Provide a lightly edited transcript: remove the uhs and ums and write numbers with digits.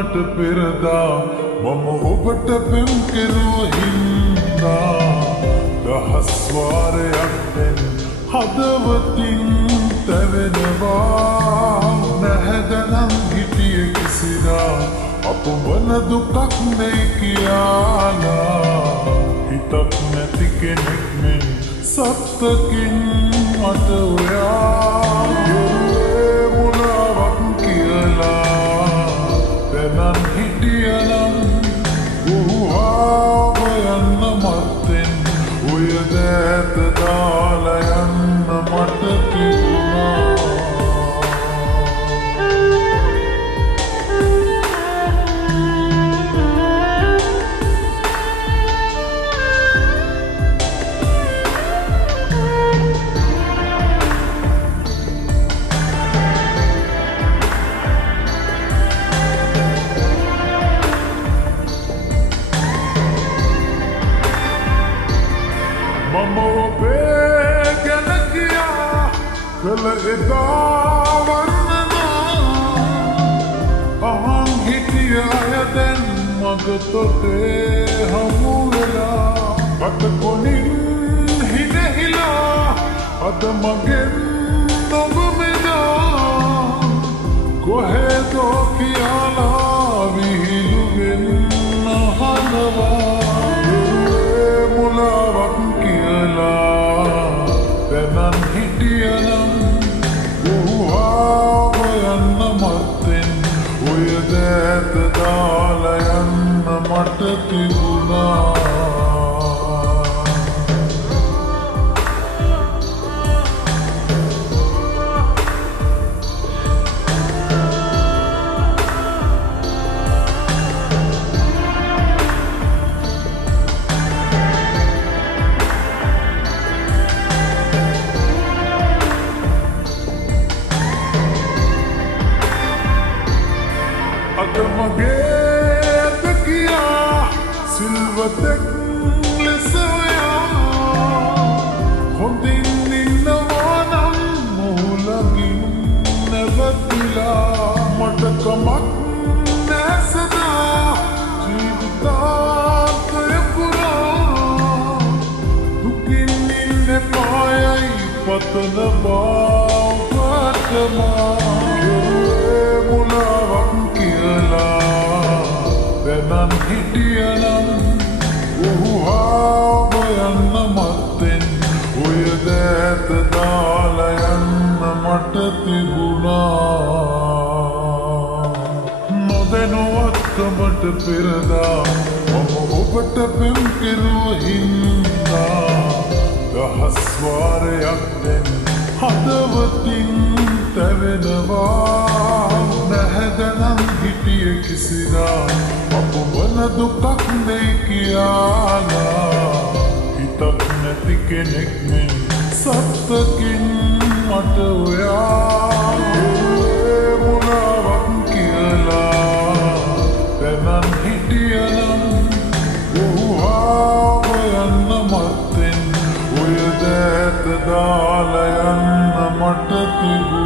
මට පෙරදා මම ඔබට පෙම් කෙරුව හින්දා දහස් වාරයක් දැන් හදවතින් තැවෙනවා නැහැදනම් හිටිය කිසිදා අප වන දුකක් නෙයි කියාලා හිතක් නැති කෙනෙක් මෙන් සත්තකින් මට ඔයා ගෙරුවේ මුලාවක් කියලා දැනන් හිටියනම් උහාව යන්න මත්තෙන් ඔය දෑත දාලා යන්න මට තිබුණා මම ඔබේ ගැන කියා කළ එදා වර්ණනා අහන් හිටිය අය දැන් මග තොටේ හමු වෙලා මට කොනින් හිනහිලා අද මගෙන් නොබ මෙදා කොහෙදෝ කියලා විහිළුවෙන් අහනවා දැනන් හිටියනම් උහාව යන්න මත්තෙන් ඔය දෑත දාලා යන්න මට තිබුණා අද මගේ ඇත කියා සිල්වතෙක් ලෙස ඔයා හොඳින් ඉන්නවා නම් මොහුලගින් නැවතිලා මට කමක් නෑ සදා ජීවිතාන්තය පුරා දුකින් ඉන්න පායයි පතන බවටමා දැනන් හිටියනම් උහාව යන්න මත්තෙන් ඔය දෑත දාලා යන්න මට තිබුණා නොදැනුවත්කමට පෙරදා මම ඔබට පෙම් කෙරුව හින්දා දහස් වාරයක් දැන් හදවතින් තැවෙනවා නැහැදනම් හිටිය කිසිදා අප වන දුකක් නෙයි කියාලා හිතක් නැති කෙනෙක් මෙන් සත්තකින් මට ඔයා ගෙරුවේ මුලාවක් කියලා දැනන් හිටියනම් උහාව යන්න මත්තෙන් ඔය දෑත දාලා යන්න මට තිබුණා